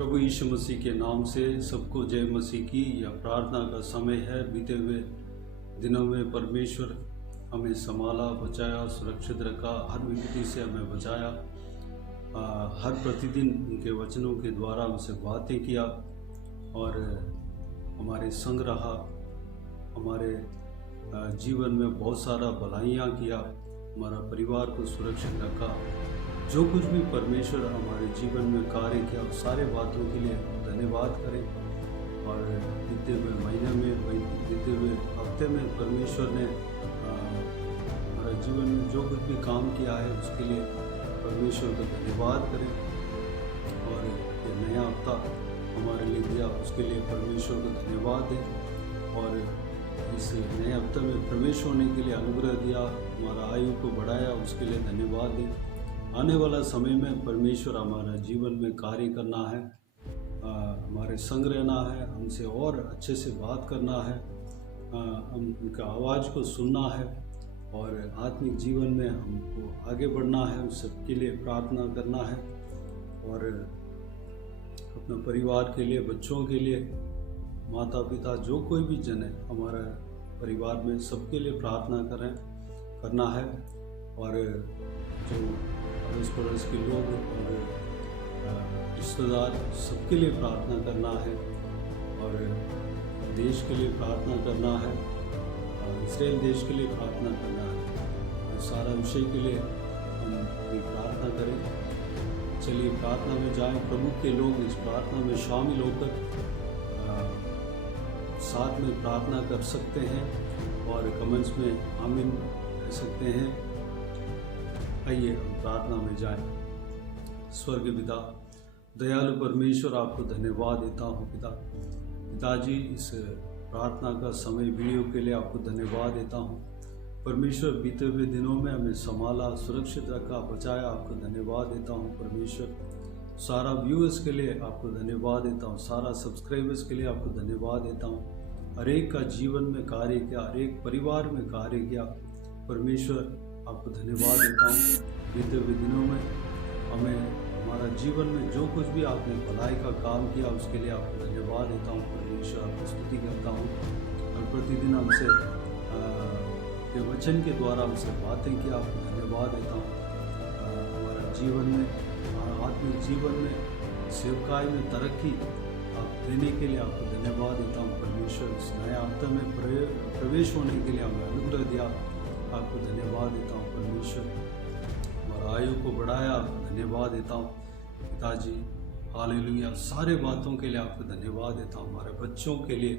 प्रभु यीशु मसीह के नाम से सबको जय मसीह की। यह प्रार्थना का समय है। बीते हुए दिनों में परमेश्वर हमें संभाला, बचाया, सुरक्षित रखा, हर विपत्ति से हमें बचाया। हर प्रतिदिन उनके वचनों के द्वारा हमसे बातें किया और हमारे संग रहा, हमारे जीवन में बहुत सारा भलाइयाँ किया, हमारा परिवार को सुरक्षित रखा। जो कुछ भी परमेश्वर हमारे जीवन में कार्य किया उस सारे बातों के लिए धन्यवाद करें। और बीते हुए महीने में, बीते हुए हफ्ते में परमेश्वर ने हमारे जीवन में जो कुछ भी काम किया है उसके लिए परमेश्वर को धन्यवाद करें। और ये नया हफ्ता हमारे लिए दिया उसके लिए परमेश्वर को धन्यवाद दें। और इस नए हफ्ते में प्रवेश होने के लिए अनुग्रह दिया, हमारा आयु को बढ़ाया, उसके लिए धन्यवाद दें। आने वाला समय में परमेश्वर हमारा जीवन में कार्य करना है, हमारे संग रहना है, हमसे और अच्छे से बात करना है, हम उनका आवाज़ को सुनना है और आत्मिक जीवन में हमको आगे बढ़ना है। उस सबके लिए प्रार्थना करना है और अपने परिवार के लिए, बच्चों के लिए, माता पिता, जो कोई भी जन है हमारा परिवार में, सबके लिए प्रार्थना करना है। और जो अड़ोस पड़ोस के लोग और रिश्तेदार, सबके लिए प्रार्थना करना है। और देश के लिए प्रार्थना करना है, इस्राएल देश के लिए प्रार्थना करना है। इस सारा विषय के लिए हम भी प्रार्थना करें। चलिए प्रार्थना में जाएं। प्रभु के लोग इस प्रार्थना में शामिल होकर साथ में प्रार्थना कर सकते हैं और कमेंट्स में आमीन कह सकते हैं। आइए हम प्रार्थना में जाएं। स्वर्गीय पिता, दयालु परमेश्वर, आपको धन्यवाद देता हूँ पिताजी, इस प्रार्थना का समय वीडियो के लिए आपको धन्यवाद देता हूँ। परमेश्वर, बीते हुए दिनों में हमें संभाला, सुरक्षित रखा, बचाया, आपको धन्यवाद देता हूँ। परमेश्वर, सारा व्यूअर्स के लिए आपको धन्यवाद देता हूँ, सारा सब्सक्राइबर्स के लिए आपको धन्यवाद देता हूँ। हर एक का जीवन में कार्य किया, हर एक परिवार में कार्य किया। परमेश्वर, आपको धन्यवाद देता हूँ। बीते हुए दिनों में हमें, हमारा जीवन में जो कुछ भी आपने भलाई का काम किया उसके लिए आपको धन्यवाद देता हूँ। परमेश्वर, आपको स्तुति करता हूँ। और प्रतिदिन हमसे के वचन के द्वारा हमसे बातें किया, आपको धन्यवाद देता हूँ। हमारा जीवन में, आत्मिक जीवन में, सेवकाई में तरक्की आप देने के लिए आपको धन्यवाद देता हूँ। परमेश्वर, इस नए हफ्ते में प्रवेश होने के लिए हमें अनुग्रह दिया, आपको धन्यवाद देता हूँ। परमेश्वर, हमारा आयु को बढ़ाया, आपको धन्यवाद देता हूँ। पिताजी, हालेलुया, सारे बातों के लिए आपको धन्यवाद देता हूँ। हमारे बच्चों के लिए,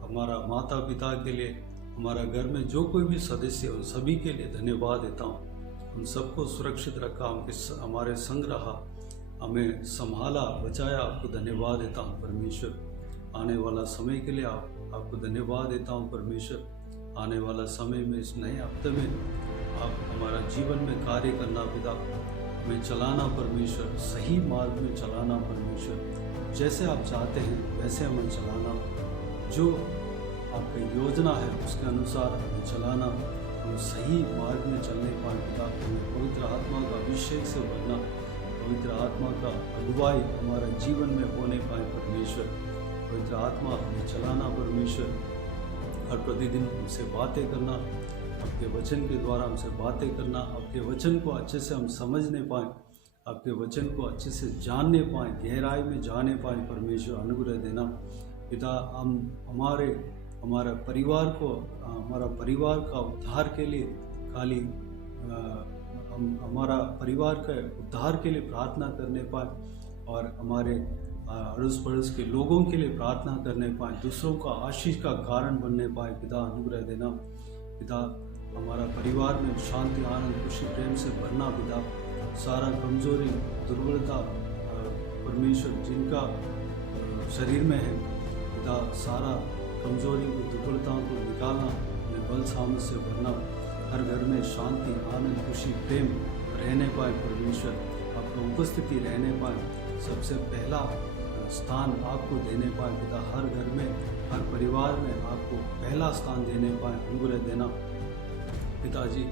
हमारा माता पिता के लिए, हमारा घर में जो कोई भी सदस्य हो, सभी के लिए धन्यवाद देता हूँ। हम सबको सुरक्षित रखा, हमारे संग रहा, हमें संभाला, बचाया, आपको धन्यवाद देता हूँ। परमेश्वर, आने वाला समय के लिए आपको धन्यवाद देता हूँ। परमेश्वर, आने वाला समय में, इस नए हफ्ते में आप हमारा जीवन में कार्य करना पिता, हमें चलाना परमेश्वर, सही मार्ग में चलाना परमेश्वर, जैसे आप चाहते हैं वैसे हमें चलाना, जो आपकी योजना है उसके अनुसार हमें चलाना, हम सही मार्ग में चलने पाए पिता। हमें पवित्र आत्मा का अभिषेक से भरना, पवित्र आत्मा का अगुवाई हमारा जीवन में होने पाए परमेश्वर। पवित्र आत्मा हमें चलाना परमेश्वर, हर प्रतिदिन हमसे बातें करना, आपके वचन के द्वारा हमसे बातें करना, आपके वचन को अच्छे से हम समझने पाएँ, आपके वचन को अच्छे से जानने पाएँ, गहराई में जाने पाएँ। परमेश्वर, अनुग्रह देना पिता। हम हमारा परिवार का उद्धार के लिए खाली हम हमारा परिवार के उद्धार के लिए प्रार्थना करने पाएँ और हमारे अड़ोस पड़ोस के लोगों के लिए प्रार्थना करने पाएँ, दूसरों का आशीष का कारण बनने पाए। पिता, अनुग्रह देना पिता। हमारा परिवार में शांति, आनंद, खुशी, प्रेम से भरना पिता। सारा कमजोरी, दुर्बलता परमेश्वर जिनका शरीर में है पिता, सारा कमजोरी को, दुर्बलताओं को निकालना, उन्हें बल सामर्थ्य से भरना। हर घर में शांति, आनंद, खुशी, प्रेम रहने पाए परमेश्वर, आपका उपस्थिति रहने पाए। सबसे पहला स्थान आपको देने पाए पिता। हर घर में, हर परिवार में आपको पहला स्थान देने पाए, अनुग्रह देना पिताजी।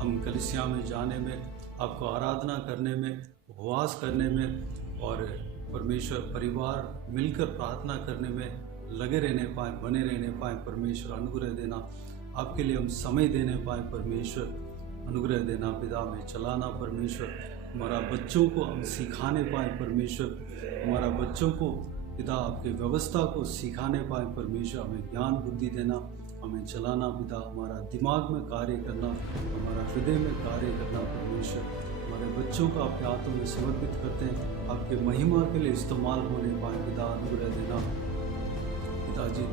हम कलीसिया में जाने में, आपको आराधना करने में, उपवास करने में और परमेश्वर परिवार मिलकर प्रार्थना करने में लगे रहने पाए, बने रहने पाए। परमेश्वर अनुग्रह देना, आपके लिए हम समय देने पाए। परमेश्वर अनुग्रह देना पिता, में चलाना परमेश्वर। हमारा बच्चों को हम सिखाने पाए परमेश्वर, हमारा बच्चों को पिता आपके व्यवस्था को सिखाने पाए परमेश्वर। हमें ज्ञान बुद्धि देना, हमें चलाना पिता। हमारा दिमाग में कार्य करना, हमारा हृदय में कार्य करना परमेश्वर। हमारे बच्चों को आपके हाथों में समर्पित करते हैं, आपके महिमा के लिए इस्तेमाल होने पाए पिता। अनुग्रह देना पिताजी।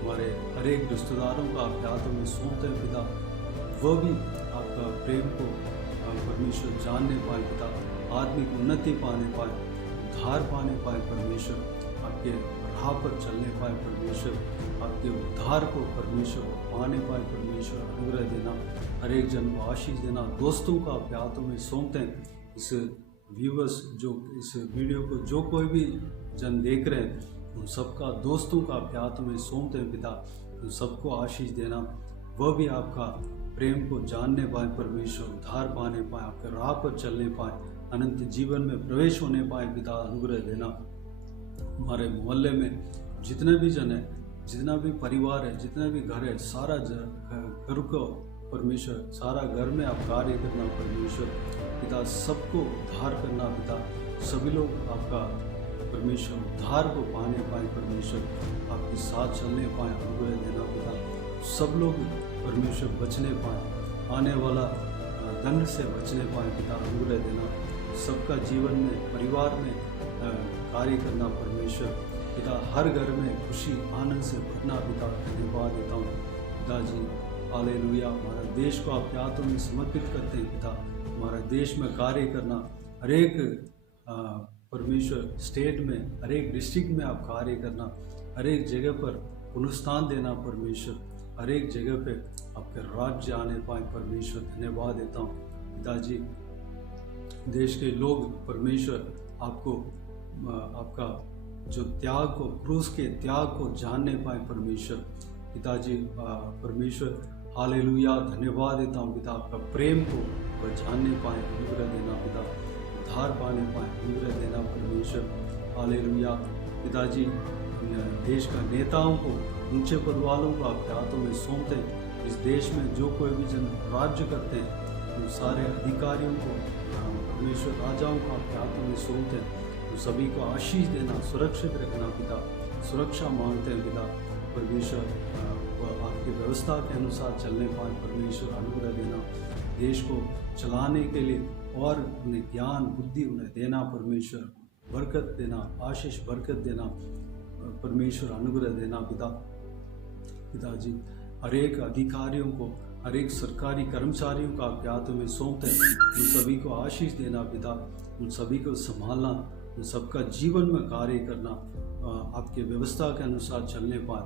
हमारे हर एक रिश्तेदारों को आपके हाथों में सौंपते हैं पिता, वह भी आपका प्रेम को परमेश्वर जानने पाए पिता, आत्मिक उन्नति पाने पाए, उद्धार पाने पाए परमेश्वर, आपके राह पर चलने पाए परमेश्वर, आपके उद्धार को परमेश्वर पाने पाए परमेश्वर। अनुग्रह देना, हर एक जन को आशीष देना। दोस्तों को आपके हाथों में सौंपते हैं। इस व्यूवर्स जो इस वीडियो को जो कोई भी जन देख रहे हैं, उन सबका दोस्तों का आपके हाथों में सौंपते हैं पिता। उन सबको आशीष देना, वह भी आपका प्रेम को जानने पाए परमेश्वर, उद्धार पाने पाए, आपके राह पर चलने पाए, अनंत जीवन में प्रवेश होने पाए पिता। अनुग्रह देना। हमारे मोहल्ले में जितने भी जन है, जितना भी परिवार है, जितने भी घर है, सारा घर को परमेश्वर, सारा घर में आप कार्य करना परमेश्वर पिता, सबको उद्धार करना पिता। सभी लोग आपका परमेश्वर उद्धार को पाने पाए परमेश्वर, आपके साथ चलने पाए। अनुग्रह देना पिता। सब लोग परमेश्वर बचने पाए, आने वाला दंड से बचने पाए पिता। अनुग्रह देना। सबका जीवन में, परिवार में कार्य करना परमेश्वर पिता। हर घर में खुशी आनंद से भरना पिता। धन्यवाद देता हूँ पिताजी। हालेलुया। हमारा देश को आपके हाथों में समर्पित करते हैं पिता। हमारा देश में कार्य करना, हर एक परमेश्वर स्टेट में, हर एक डिस्ट्रिक्ट में आप कार्य करना, हर एक जगह पर पुनरुत्थान देना परमेश्वर, हर एक जगह पे आपके राज्य आने पाए परमेश्वर। धन्यवाद देता हूँ पिताजी। देश के लोग परमेश्वर आपको, आपका जो त्याग को, क्रूस के त्याग को जानने पाए परमेश्वर पिताजी। परमेश्वर हालेलुया। धन्यवाद देता हूँ पिता, आपका प्रेम को वह जानने पाए। अनुग्रह देना पिता, उद्धार पाने पाए। अनुग्रह देना परमेश्वर। हालेलुया पिताजी। देश का नेताओं को, ऊंचे पद वालों को आपके हाथों में सौंपते हैं। इस देश में जो कोई भी जन राज्य करते हैं, उन सारे अधिकारियों को परमेश्वर, राजाओं को आपके हाथों में सौंपते हैं। उन सभी को आशीष देना, सुरक्षित रखना पिता। सुरक्षा मांगते हैं पिता परमेश्वर, आपकी व्यवस्था के अनुसार चलने पाए परमेश्वर। अनुग्रह देना, देश को चलाने के लिए और उन्हें ज्ञान बुद्धि उन्हें देना परमेश्वर। बरकत देना, आशीष बरकत देना परमेश्वर। अनुग्रह देना पिता। पिताजी, हर एक अधिकारियों को, हर एक सरकारी कर्मचारियों को आपके हाथों में सौंपते हैं। उन सभी को आशीष देना पिता, उन सभी को संभालना, उन सबका जीवन में कार्य करना, आपके व्यवस्था के अनुसार चलने पाए,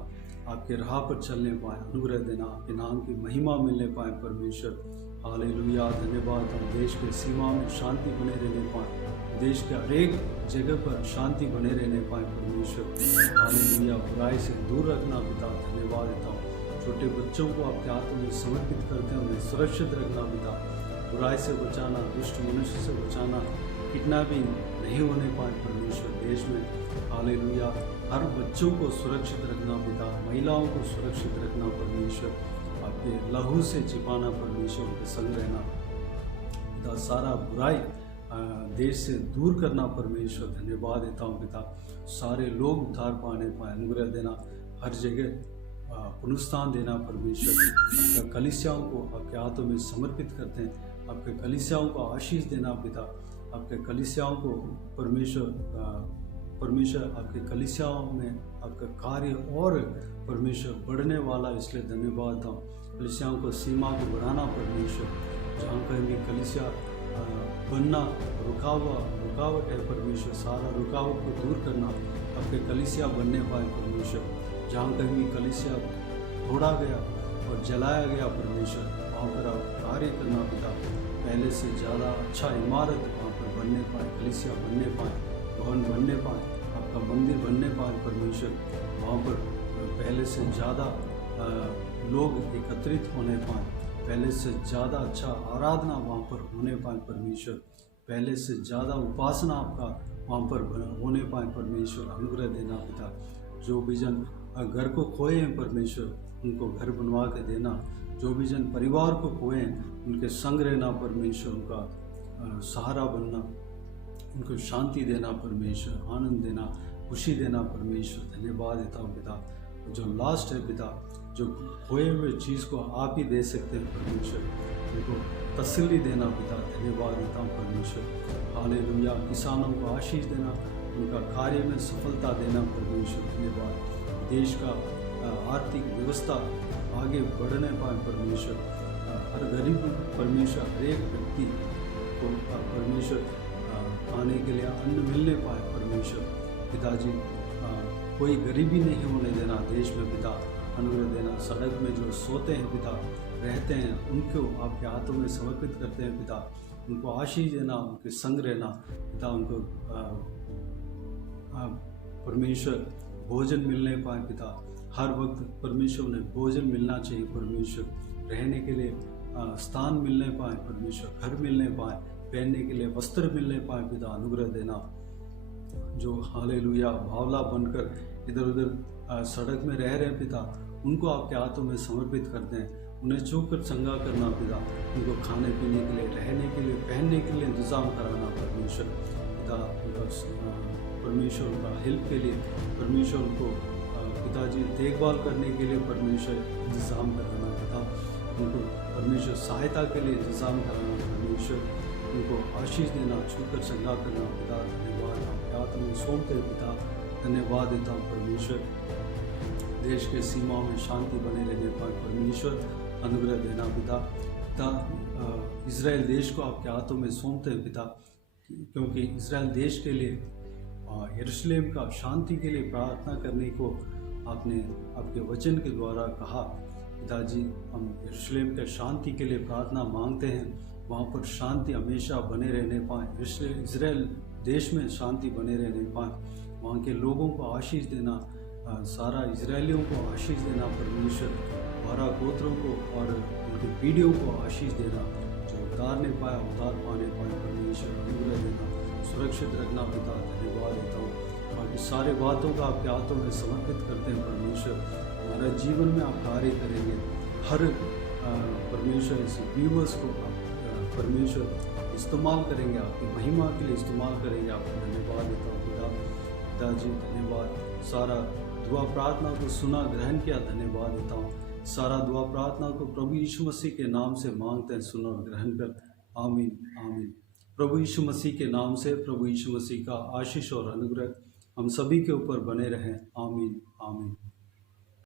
आपके राह पर चलने पाए। अनुग्रह देना, आपके नाम की महिमा मिलने पाए परमेश्वर। हालेलुया। धन्यवाद। हम देश के सीमा में शांति बने रहने पाए, देश के हर एक जगह पर शांति बने रहने पाए परमेश्वर। हालेलुया। बुराई से दूर रखना पिता। धन्यवाद देता हूँ। छोटे बच्चों को आपके हाथों में समर्पित करते हैं, उन्हें सुरक्षित रखना पिता। बुराई से बचाना, दुष्ट मनुष्य से बचाना, किडनैपिंग नहीं होने पाए परमेश्वर देश में। हालेलुया। हर बच्चों को सुरक्षित रखना पिता, महिलाओं को सुरक्षित रखना परमेश्वर, आपके लहू से छिपाना परमेश्वर, उनके संग रहना पिता। सारा बुराई देश से दूर करना परमेश्वर। धन्यवाद देता हूँ पिता। सारे लोग उद्धार पाने पाए। अनुग्रह देना, हर जगह पुनरुत्थान देना परमेश्वर। आपका कलीसियाओं को आपके हाथों में समर्पित करते हैं। आपके कलीसियाओं को आशीष देना पिता। आपके कलीसियाओं को परमेश्वर आपके कलीसियाओं में आपका कार्य और परमेश्वर बढ़ने वाला, इसलिए धन्यवाद था। कलीसियाओं को सीमा को बढ़ाना परमेश्वर। जहाँ कहीं भी कलीसिया बनना रुकावट है परमेश्वर, सारा रुकावट को दूर करना, आपके कलीसिया बनने पाए परमेश्वर। जहाँ कहीं भी कलीसिया तोड़ा गया और जलाया गया परमेश्वर, वहाँ पर आप कार्य करना पिता। पहले से ज़्यादा अच्छा इमारत वहाँ पर बनने पाए, कलीसिया बनने पाए, भवन बनने पाए, आपका मंदिर बनने पाए परमेश्वर। वहाँ पर पहले से ज़्यादा लोग एकत्रित होने पाए, पहले से ज़्यादा अच्छा आराधना वहाँ पर होने पाए परमेश्वर। पहले से ज़्यादा उपासना आपका वहाँ पर होने पाए परमेश्वर, अनुग्रह देना पिता। जो भी जन घर को खोए हैं परमेश्वर, उनको घर बनवा के देना। जो भी जन परिवार को खोए हैं, उनके संग रहना परमेश्वर, उनका सहारा बनना, उनको शांति देना परमेश्वर, आनंद देना, खुशी देना परमेश्वर। धन्यवाद देता हूँ पिता। जो लास्ट है पिता, जो खोए हुए चीज़ को आप ही दे सकते हैं परमेश्वर, उनको तसल्ली देना पिता। धन्यवाद देता हूँ परमेश्वर। हालेलुया। किसानों को आशीष देना, उनका कार्य में सफलता देना परमेश्वर। धन्यवाद। देश का आर्थिक व्यवस्था आगे बढ़ने पाए परमेश्वर। हर गरीब परमेश्वर, हर एक व्यक्ति को परमेश्वर खाने के लिए अन्न मिलने पाए परमेश्वर। पिताजी कोई गरीबी नहीं होने देना देश में पिता, अनुग्रह देना। सड़क में जो सोते हैं पिता, रहते हैं, उनको आपके हाथों में समर्पित करते हैं पिता। उनको आशीष देना, उनके संग रहना पिता। उनको परमेश्वर भोजन मिलने पाए पिता। हर वक्त परमेश्वर उन्हें भोजन मिलना चाहिए परमेश्वर। रहने के लिए स्थान मिलने पाए परमेश्वर, घर मिलने पाए, पहनने के लिए वस्त्र मिलने पाए पिता। अनुग्रह देना। जो हालेलुया भावला बनकर इधर उधर सड़क में रह रहे पिता, उनको आपके हाथों में समर्पित करते हैं। उन्हें छूकर चंगा करना पिता। उनको खाने पीने के लिए, रहने के लिए, पहनने के लिए इंतज़ाम कराना परमेश्वर पिता। परमेश्वर उनका हेल्प के लिए परमेश्वर, उनको पिताजी देखभाल करने के लिए परमेश्वर इंतज़ाम कराना पिता। उनको परमेश्वर सहायता के लिए इंतज़ाम कराना परमेश्वर। उनको आशीष देना, छूकर चंगा करना पिता। धन्यवाद। आपके हाथ में सौंपते पिता। धन्यवाद देता हूँ परमेश्वर। देश के सीमाओं में शांति बने रहने पर परमेश्वर अनुग्रह देना पिता। पिता इज़राइल देश को आपके हाथों में सौंपते हैं पिता, क्योंकि इज़राइल देश के लिए, यरूशलेम का शांति के लिए प्रार्थना करने को आपने आपके वचन के द्वारा कहा पिताजी। हम यरूशलेम के शांति के लिए प्रार्थना मांगते हैं, वहाँ पर शांति हमेशा बने रहने पाए। इज़राइल देश में शांति बने रहने पाए। वहाँ के लोगों को आशीष देना, सारा इजरायलियों को आशीष देना परमेश्वर। 12 गोत्रों को और उनकी पीढ़ियों को आशीष देना। जो उतारने पाया, उतार पाने पाए परमेश्वर। अनुग्रह देना, सुरक्षित रखना पिता। धन्यवाद देता हूँ। बाकी सारे बातों का आपके हाथों में समर्पित करते हैं परमेश्वर। हमारे जीवन में आप कार्य करेंगे। हर परमेश्वर इस व्यूवर्स को आप परमेश्वर इस्तेमाल करेंगे, आपकी महिमा के लिए इस्तेमाल करेंगे। आपको धन्यवाद देता हूँ पिता। पिताजी धन्यवाद। सारा दुआ प्रार्थना को सुना, ग्रहण किया, धन्यवाद देता हूँ। सारा दुआ प्रार्थना को प्रभु यीशु मसीह के नाम से मांगते हैं, सुनो और ग्रहण कर। आमीन आमीन। प्रभु यीशु मसीह के नाम से प्रभु यीशु मसीह का आशीष और अनुग्रह हम सभी के ऊपर बने रहें। आमीन आमीन।